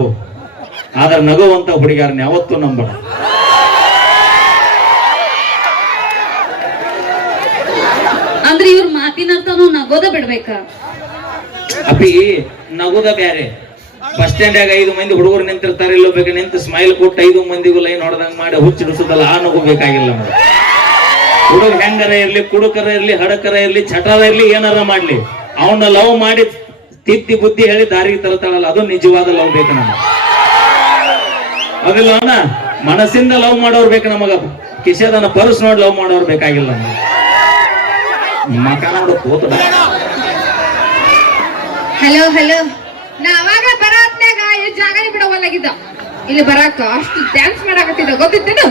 ನಂಬು ಆದ್ರೆ ನಗುವಂತ ಹುಡುಗಿಯರನ್ನ ಯಾವತ್ತೂ ನಂಬಣ ಅಂದ್ರೆ ಇವ್ರ ಮಾತಿನ ಅರ್ಥನು ನಗೋದ ಬಿಡ್ಬೇಕ? ಅಪ್ಪಿ ನಗುದ ಬ್ಯಾರೆ. ಬಸ್ ಸ್ಟ್ಯಾಂಡಾಗ ಐದು ಮಂದಿ ಹುಡುಗರು ನಿಂತಿರ್ತಾರೆ ಇಲ್ಲೋ ಬೇಕು ನಿಂತು ಸ್ಮೈಲ್ ಕೊಟ್ಟು ಐದು ಮಂದಿಗೂ ಲೈನ್ ಹೊಡೆದಂಗ್ ಮಾಡಿ ಹುಚ್ಚಿಡಿಸೋದಲ್ಲ ಆ ನಗು ಬೇಕಾಗಿಲ್ಲ ನಮ್ಗೆ. ಹುಡುಗ ಹೆಂಗರ ಇರ್ಲಿ ಕುಡುಕರ ಇರ್ಲಿ ಹಡಕರ ಇರ್ಲಿ ಚಟರ ಇರ್ಲಿ ಏನಾರ ಮಾಡ್ಲಿ. ಅವನ್ನ ಲವ್ ಮಾಡಿ ತಿದ್ದಿ ಬುದ್ಧಿ ಹೇಳಿ ದಾರಿಗೆ ತರತಾಳಲ್ಲ ಅದು ನಿಜವಾದ ಲವ್ ಬೇಕು ನಮ್ಗೆ. ಅದಿಲ್ಲ ಅಣ್ಣ ಮನಸ್ಸಿಂದ ಲವ್ ಮಾಡೋರ್ ಬೇಕು ನಮಗ. ಕಿಶದನ ಪರ್ಸ್ ನೋಡಿ ಲವ್ ಮಾಡೋರ್ ಬೇಕಾಗಿಲ್ಲ ಮಕ ನೋಡು ಕೂತದ ಹಲೋ ಹಲೋ ನಾ ಅವಾಗ ಬರಾತ್ನಾಗ ಈ ಜಾಗನೇ ಬಿಡವಲ್ಲಾಗಿದ್ದ ಇಲ್ಲಿ ಬರಾಕ ಅಷ್ಟು ಡ್ಯಾನ್ಸ್ ಮಾಡಾಕತ್ತಿದ್ದ ಗೊತ್ತಿತ್ತೇನು?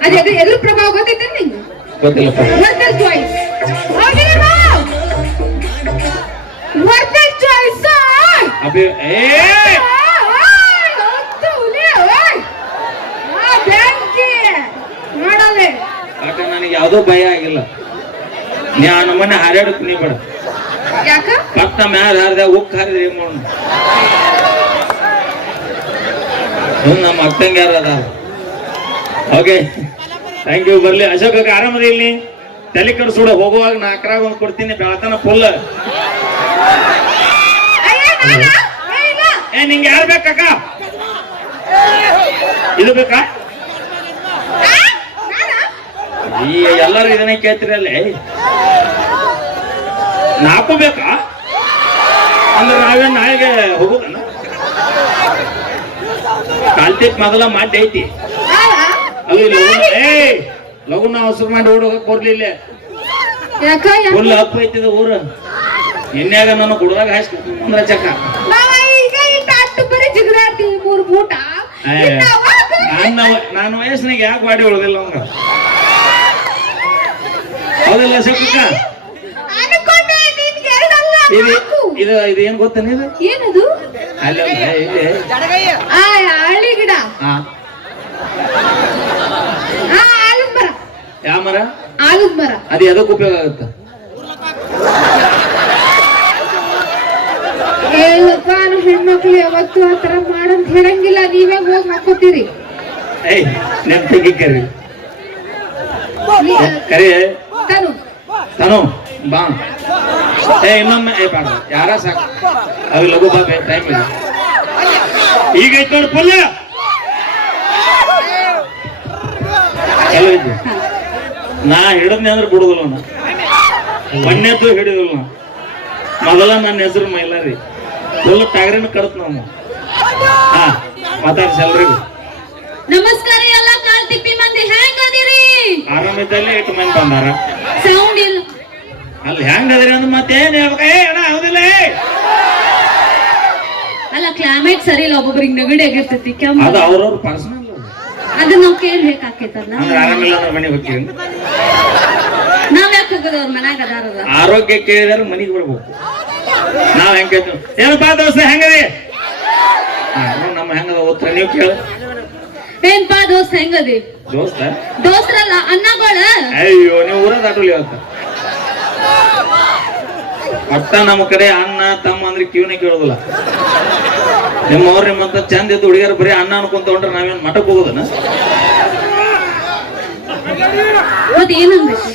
ಅದಕ್ಕೆ ಎದ್ರ ಎದ್ರ ಪ್ರಭಾವ ಗೊತ್ತಿತ್ತೇನು ನಿಂಗೆ? ಗೊತ್ತಿಲ್ಲಪ್ಪ. ನೋಡಲೆ ಕಾಕ ನನಗೆ ಯಾವುದೋ ಭಯ ಆಗಿಲ್ಲ. ನೀ ಆ ನಮ್ಮನೆ ಹಾರಾಡಕ್ ನೀ ಬೇಡ. ಪಟ್ಟ ಮ್ಯಾಲ ಹಾರಿದ ಉಕ್ ಹಾರಿದ್ರೆ ಏನ್ ಮಾಡೋಣ? ನಮ್ಮ ಅಕ್ಕಂಗೆ ಯಾರು ಅದ ಓಕೆ ಥ್ಯಾಂಕ್ ಯು ಬರ್ಲಿ. ಅಶೋಕ ಆರಾಮದಿ ಇಲ್ಲಿ? ತಲೆ ಕಡ್ಸೂಡ ಹೋಗುವಾಗ ನಾಕರಾಗ ಒಂದು ಕೊಡ್ತೀನಿ. ಬೆಳತನ ಫುಲ್? ಏ, ನಿಂಗೆ ಯಾರು ಬೇಕಕ್ಕ ಇದು ಬೇಕಾ? ಈ ಎಲ್ಲರೂ ಇದನ್ನೇ ಕೇಳ್ತಿರಲ್ಲ ನಾಕು ಬೇಕಾ? ಅಂದ್ರೆ ನಾವೇನ್ ನಾಳೆಗೆ ಹೋಗುದನ ಕಾಲ್ತಿಕ್ ಮೊದಲ ಮಾಡಿ ಐತಿ. ಅಲ್ಲ? ಅದು ಲಗುನ ಏ ಲಗುನ ಅವಸರ ಮಾಡಿ ಓಡೋಗಕ್ ಬರ್ಲಿಲ್ಲ? ಫುಲ್ ಅಪ್ಪ ಐತಿದ ಊರು. ನಿನ್ಯಾಗ ನಾನು ಕುಡ್ದಾಗ ಹಾಸ್ಕ ಅಂದ್ರ ಚಕ್ಕ. ನನ್ನ ನಾನು ವಯಸ್ಸಿನಾಗ ಯಾಕೆ ಬಾಡಿ ಉಳ್ದಿಲ್ಲ ಅವಂಗ ಹೌದಿಲ್ಲ ಸಿಕ್ಕ ಇದು. ಇದು ಇದು ಏನ್ ಗೊತ್ತೇನ ಇದು ಏನದು? ಅಲ್ಲ ಇಲ್ಲಿ ಆ ಹಳ್ಳಿ ಗಿಡ. ಯಾವ ಮರ? ಆಲದ ಮರ ಅದು ಎದಕ್ಕೆ ಉಪಯೋಗ ಆಗುತ್ತೆ? ನಾನು ಹೆಣ್ಮಕ್ಳು ಯಾವತ್ತು ಆತರ ಮಾಡಂತ ಹೇಳಂಗಿಲ್ಲ. ನೀವೇ ಹೋಗಿ ಹಾಕೋತೀರಿ. ನೆನ್ಪಿಗೆ ಕರಿ. ಕರಿ. ತಾನು. ತನು ಬಾ. ಏ ಇನ್ನೊಮ್ಮೆ ಏ ಬೇಡ ಯಾರ ಸಾಕು? ಲಘು ಬಾ ಟೈಮ್ ಇಲ್ಲ. ಈಗ ಐತ್ ನೋಡಿ ಪುಲ್ಯ ಎಲ್ಲ ನಾ ಹಿಡಿದ್ನಿ ಅಂದ್ರೆ ಬಿಡುದಿಲ್ಲ ನಾ ಮೊನ್ನೆದ್ದು ಹಿಡಿದಿಲ್ಲ ಮೊದಲ ನನ್ನ ಹೆಸರು ಮೈಲಾರಿ. ಫುಲ್ ಟಗರಿನ ಕಡತ್ ನಾವು. ಹಾ ಮಾತಾಡ್ಸಿ ಎಲ್ರಿಗೂ. ನಮಸ್ಕಾರ ಎಲ್ಲ ಕಾರ್ತಿಕ್ ಮಂದಿ ಹೆಂಗ್ ಅದಿರಿ? ಆರಾಮಿದ್ದಲ್ಲಿ ಇಟ್ಟು ಮಂದಿ ಬಂದಾರ. ಸೌಂಡ್ ಇಲ್ಲ. ಅಲ್ಲ ಹೆಂಗ್ ಅದಿರಿ ಅಂದ್ರೆ ಮತ್ತೇನ್ ಹೇಳ್ಬೇಕ? ಏ ಅಣ್ಣ ಹೌದಿಲ್ಲ? ಅಲ್ಲ ಕ್ಲೈಮೇಟ್ ಸರಿ ಇಲ್ಲ ಒಬ್ಬೊಬ್ರಿಗೆ ನೆಗಡಿ ಆಗಿರ್ತೈತಿ ಕೆಮ್ಮ. ಅದು ಅವ್ರವ್ರ ಪರ್ಸನಲ್ ಅದನ್ನ ನಾವು ಕೇಳ್ಬೇಕಾಕೇತಲ್ಲ. ಆರಾಮಿಲ್ಲ ಅಂದ್ರೆ ಮನೆಗೆ ಹೋಗ್ತೀವಿ. ನಾವ್ ಯಾಕೆ ಹೋಗೋದು? ಅವ್ರ ಮನ್ಯಾಗ ಅದಾರದ ಆರೋಗ್ಯ ಕೇಳಿದ್ರೆ ಮನೆಗೆ ಬರ್ಬೇಕು. ನಾವ್ ಹೆಂಗ್ ಕೇಳ್ತೀವಿ? ಏನಪ್ಪಾ ದೋಸ್ತ ಹೆಂಗದಿ? ನಮ್ಮ ಹೆಂಗದ ಉತ್ತರ ನೀವು ಕೇಳ. ಏನ್ಪಾ ದೋಸ್ತ ಹೆಂಗದಿ? ದೋಸ್ತ? ದೋಸ್ತರಲ್ಲ ಅನ್ನಗಳ ಅಯ್ಯೋ ನೀವು ಊರ ದಾಟಲಿ ಅಂತ ಒಟ್ಟ ನಮ್ಮ ಕಡೆ ಅಣ್ಣ ತಮ್ಮ ಅಂದ್ರೆ ಕಿವಿನೇ ಕೇಳೋದಿಲ್ಲ. ನಿಮ್ಮವ್ರ ನಿಮ್ಮಂತ ಚಂದ ಇದ್ದು ಹುಡುಗಿಯರು ಬರೀ ಅಣ್ಣ ಅನ್ಕೊಂತ ಹೊಂಟ್ರೆ ನಾವೇನ್ ಮಠಕ್ ಹೋಗೋದನ್ನ ಮತ್ ಏನ್ ಅನ್ಬೇಕು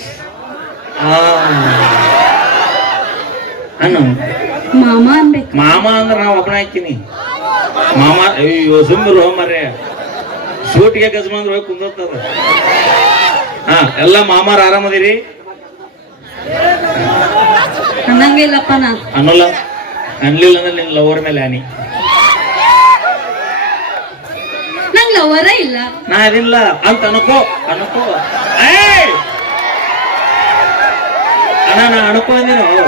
ಆ. ಅಣ್ಣ ಮಾಮ ಅನ್ಬೇಕು. ಮಾಮ ಅಂದ್ರೆ ನಾವು ಒಬ್ಬನ ಹಾಕಿನಿ. ಮಾಮ ಅಯ್ಯೋ ಸುಮ್ಮರು ಮರ್ರೆ. ಸೂಟಿಗೆ ಗಜಮಾಂದ್ರ ಹೋಗಿ ಕುಂದರ್ತದ ಹಾ ಎಲ್ಲ ಮಾಮಾರ ಆರಾಮದಿರಿ? ಅನ್ನಂಗಿಲ್ಲಪ್ಪ ನಾ. ಅನ್ನಲ್ಲ? ಅನ್ಲಿಲ್ಲ ಅಂದ್ರೆ ನಿನ್ ಲವರ್ ಮೇಲೆ ಆನಿ. ನಂಗ್ ಲವರ ಇಲ್ಲ. ನಾ ಇಲ್ಲ ಅಂತ ಅನ್ಕೋ ಅನ್ಕೋ. ಏಯ್! ಅಣ್ಣ ನಾ ಅನ್ಕೋ ಅಂದಿನ ಬೇಡ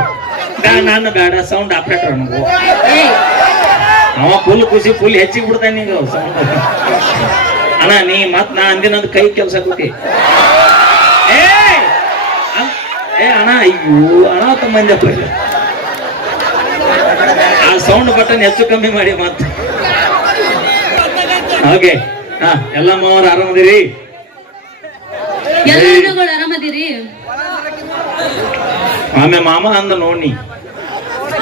ನಾನು ಬೇಡ ಸೌಂಡ್ ಆಪರೇಟರ್ ಏಯ್. ಅವ ಫುಲ್ ಖುಷಿ ಫುಲ್ ಹೆಚ್ಚಿಗೆ ಬಿಡ್ತಾನೆ ನೀವು ಸೌಂಡ್ ಅಣ್ಣ ನೀ ಮತ್ ನಾ ಅಂದಿನಂದ್ ಕೈ ಕೆಲಸ ಕೊಟ್ಟಿ. ಏ ಅಣ್ಣ ಅಯ್ಯೋ ಅಣ್ಣ ತಮ್ಮಂದಪ್ಪ ಆ ಸೌಂಡ್ ಬಟನ್ ಹೆಚ್ಚು ಕಮ್ಮಿ ಮಾಡಿ ಮತ್ ಓಕೆ ಹಾ ಎಲ್ಲ ಮಾವರು ಆರಾಮದಿರಿ ಆರಾಮದಿರಿ? ಆಮೇಲೆ ಮಾಮ ಅಂದ ನೋಡಿ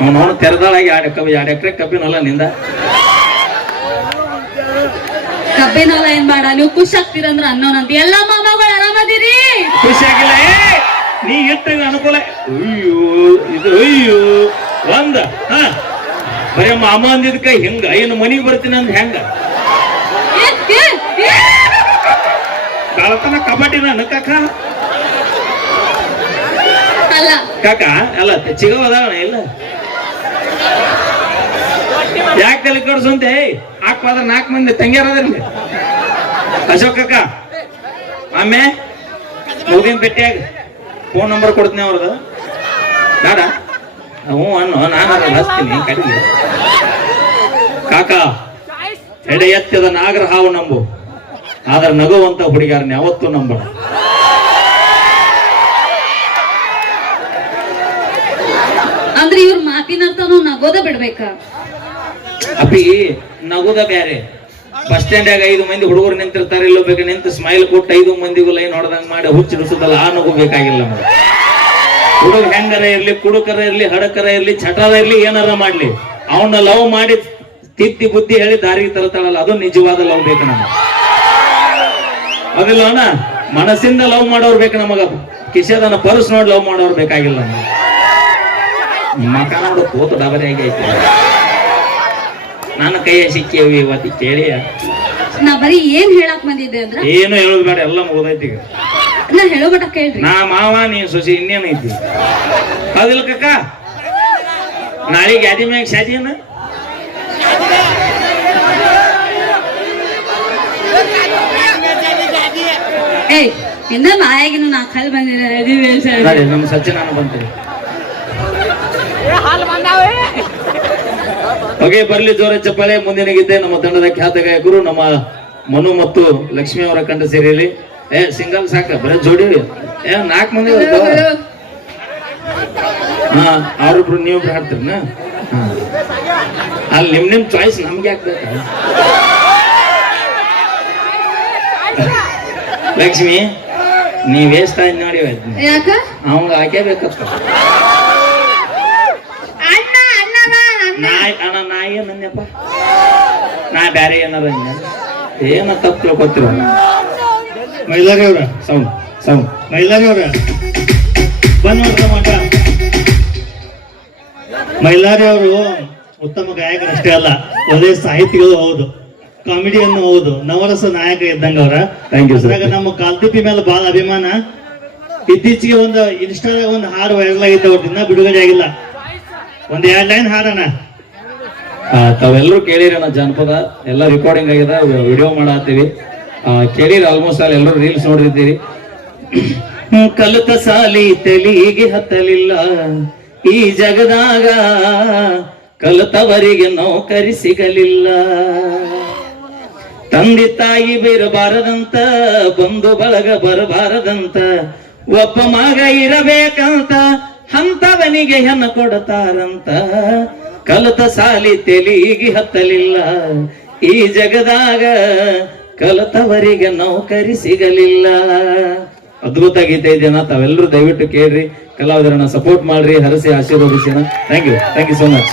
ಅವ್ನು ತೆರೆದಾಳಾಗಿ ಎರಡು ಕಬ್ಬಿ ಎರಡು ಎಕರೆ ಕಬ್ಬಿನಲ್ಲ ನಿಂದ? ಕಬ್ಬಿನಲ್ಲ ಏನ್ ಬೇಡ ನೀವು ಖುಷಿ ಆಗ್ತೀರಂದ್ರ ಅನ್ನೋನಂತ. ಎಲ್ಲ ಮಾಮಗಳು ಆರಾಮದಿರಿ? ಖುಷಿ ಆಗಿಲ್ಲ ಏ ನೀ ಇಟ್ಟು ಅನುಕೂಲ. ಅಯ್ಯೋ ಇದು ಅಯ್ಯೋ ಒಂದ ಹಾ. ಬರೀ ಮಾಮ ಅಂದಿದ್ಕ ಹೆಂಗ ಏನು ಮನಿಗೆ ಬರ್ತೀನಿ ಅಂದ್ ಹೆಂಗ? ಕಳತನ ಕಬಡ್ಡಿನ ಕಾಕ. ಅಲ್ಲ. ಕಾಕ ಅಲ್ಲ ಚಿಗ ಅದಾವಣ ಇಲ್ಲ? ಯಾಕೆ ತಲೆ ಕಡ್ಸಂತೆ ಹಾಕ್ವಾದ್ರ ನಾಲ್ಕು ಮಂದಿ ತಂಗ್ಯಾರದ್ರಲ್ಲಿ ಅಶೋಕ್ ಅಕ್ಕ ಆಮೆ ಪೆಟ್ಟಿಯಾಗ ಭೇಟಿಯಾಗ ಫೋನ್ ನಂಬರ್ ಕೊಡ್ತೀನಿ ಅವ್ರದ್ದು ಬೇಡ. ಹ್ಞೂ, ಅನ್ನು, ನಾನು ಹಚ್ತೀನಿ ಕಡಿಮೆ ಕಾಕ, ಎಡೆ ಎತ್ತದ ನಾಗರ ಹಾವು ನಂಬು. ಆದ್ರೆ ನಗುವಂತ ಹುಡುಗಿಯರನ್ನ ಯಾವತ್ತೂ ನಂಬಣ ಅಂದ್ರೆ ಇವ್ರ ಮಾತಿನ ಅರ್ಥ ನಾವು ನಗೋದ ಬಿಡ್ಬೇಕ? ಅಪ್ಪಿ ನಗುದ ಬ್ಯಾರೆ. ಬಸ್ ಸ್ಟ್ಯಾಂಡಾಗ ಐದು ಮಂದಿ ಹುಡುಗರು ನಿಂತಿರ್ತಾರೆ, ಇಲ್ಲೋ ಬೇಕು ನಿಂತು ಸ್ಮೈಲ್ ಕೊಟ್ಟು ಐದು ಮಂದಿಗೂ ಲೈನ್ ಹೊಡೆದಂಗ ಮಾಡಿ ಹುಚ್ಚಿಡಿಸೋದಲ್ಲ ಆ ನಗು ಬೇಕಾಗಿಲ್ಲ ನಮ್ಗೆ. ಹುಡುಗ ಹೆಂಗರ ಇರ್ಲಿ, ಕುಡುಕರ ಇರ್ಲಿ, ಹಡಕರ ಇರ್ಲಿ ಚಟರ ಇರ್ಲಿ, ಏನಾರ ಮಾಡ್ಲಿ. ಅವನ್ನ ಲವ್ ಮಾಡಿ ತಿತ್ತಿ ಬುದ್ಧಿ ಹೇಳಿ ದಾರಿಗೆ ತರತಾಳಲ್ಲ, ಅದು ನಿಜವಾದ ಲವ್ ಬೇಕು ನಮಗೆ. ಅದಿಲ್ಲ ಅಣ್ಣ ಮನಸ್ಸಿಂದ ಲವ್ ಮಾಡೋರ್ ಬೇಕು ನಮಗ. ಕಿಶದನ ಪರ್ಸ್ ನೋಡಿ ಲವ್ ಮಾಡೋರ್ ಬೇಕಾಗಿಲ್ಲ ನಮಗೆ. ಮಕ ನೋಡು, ಕೂತು ಡಬರಿ ಆಗಿ ಐತೆ. ನನ್ನ ಕೈಯ ಸಿಕ್ಕೇವಿ ಇವತ್ತಿ ಕೇಳಿ. ನಾ ಬರೀ ಏನ್ ಹೇಳಕ್ ಬಂದಿದ್ದೆ ಅಂದ್ರ? ಏನು ಹೇಳೋದು ಬೇಡ ಎಲ್ಲ ಮುಗಿದೈತಿ ಈಗ. ನಾ ಹೇಳೋ ಮಟ ಕೇಳ್ರಿ. ನಾ ಮಾವ ನೀ ಸೊಸಿ ಇನ್ನೇನೈತಿ ಹೌದಿಲ್ಲ ಕಕ್ಕ ನಾಳೆ ಗ್ಯಾದಿ ಮ್ಯಾಗ ಶಾದಿನ ಏಯ್ ಇನ್ನ ಮಾಯಾಗಿನ ನಾ ಕಲ್ ಬಂದಿದ್ದಾರೆ ಅಧಿವೇಶನ ಸರಿ. ನಮ್ಮ ಓಕೆ ಬರ್ಲಿ ಜೋರ ಚಪ್ಪಾಳೆ. ಮುಂದಿನ ಗೀತೆ ನಮ್ಮ ತಂಡದ ಖ್ಯಾತ ಗಾಯಕರು ನಮ್ಮ ಮನು ಮತ್ತು ಲಕ್ಷ್ಮಿ ಅವರ ಕಂಡ ಸೇರಿಯಲ್ಲಿ ಏ ಸಿಂಗಲ್ ಸಾಕ ಬರೀ ಜೋಡಿ ಏ ನಾಲ್ಕು ಮಂದಿ. ಹಾ ಅವ್ರಿಬ್ರು ನೀವು ಹಾಡ್ತೀರನ ಹಾ. ಅಲ್ಲಿ ನಿಮ್ ನಿಮ್ ಚಾಯ್ಸ್ ನಮ್ಗೆ ಹಾಕ್ಬೇಕ ಲಕ್ಷ್ಮಿ ನೀ ವೇಸ್ಟ್ ಆಯ್ತು ನೋಡಿ ಅವಂಗ ಹಾಕೇಬೇಕಪ್ಪ ನಾಯಿ ಅಣ್ಣ ನಾಯಿ ನನ್ನಪ್ಪ ನಾ ಬ್ಯಾರೆ ಏನಾರ? ಏನ ತಪ್ಪು ತಿಳ್ಕೊತಿರ? ಮೈಲಾರಿ ಅವ್ರ ಸೌಂಡ್. ಸೌಂಡ್ ಮೈಲಾರಿ ಅವ್ರ ಬಂದ್ ನೋಡ್ರ ಮಠ ಮೈಲಾರಿ ಅವರು ಉತ್ತಮ ಗಾಯಕರಷ್ಟೇ ಅಲ್ಲ ಒಳ್ಳೆಯ ಸಾಹಿತಿಗಳು ಹೌದು ಕಾಮಿಡಿಯನ್ನು ಹೌದು ನವರಸ ನಾಯಕ ಇದ್ದಂಗ ಅವ್ರ. ಅದ್ರಾಗ ನಮ್ಮ ಕಾಲ್ತಿಪಿ ಮೇಲೆ ಬಹಳ ಅಭಿಮಾನ. ಇತ್ತೀಚೆಗೆ ಒಂದು ಇನ್ಸ್ಟಾದಾಗ ಒಂದು ಹಾಡು ವೈರಲ್ ಆಗಿತ್ತು ಅವ್ರ ದಿನ ಬಿಡುಗಡೆ ಆಗಿಲ್ಲ. ಒಂದ್ ಎರಡ್ ಲೈನ್ ಹಾಡೋಣ. ತಾವೆಲ್ಲರೂ ಕೇಳಿರಣ ಜಾನಪದ. ಎಲ್ಲ ರೆಕಾರ್ಡಿಂಗ್ ಆಗಿದೆ ವಿಡಿಯೋ ಮಾಡತ್ತೀವಿ. ಕೇಳಿರಿ ಆಲ್ಮೋಸ್ಟ್ ಅಲ್ಲಿ ಎಲ್ಲರೂ ರೀಲ್ಸ್ ನೋಡಿದ್ದೀರಿ ಕಲಿತ ಸಾಲಿ ತೆಲಿಗೆ ಹತ್ತಲಿಲ್ಲ, ಈ ಜಗದಾಗ ಕಲಿತವರಿಗೆ ನೌಕರಿ ಸಿಗಲಿಲ್ಲ. ತಂದೆ ತಾಯಿ ಬೀರಬಾರದಂತ, ಬಂಧು ಬಳಗ ಬರಬಾರದಂತ, ಒಬ್ಬ ಮಗ ಇರಬೇಕಂತ ಹಂತವನಿಗೆ ಹೆಣ್ಣು ಕೊಡತಾರಂತ. ಕಲಿತ ಸಾಲಿ ತೆಲಿಗಿ ಹತ್ತಲಿಲ್ಲ. ಈ ಜಗದಾಗ ಕಲತವರಿಗೆ ನೌಕರಿ ಸಿಗಲಿಲ್ಲ. ಅದ್ಭುತ ಗೀತೆ ಇದೆಯನ್ನ ತಾವೆಲ್ಲರೂ ದಯವಿಟ್ಟು ಕೇಳ್ರಿ. ಕಲಾವಿದರನ್ನ ಸಪೋರ್ಟ್ ಮಾಡ್ರಿ, ಹರಸಿ ಆಶೀರ್ವದಿಸಿನ thank you thank you so much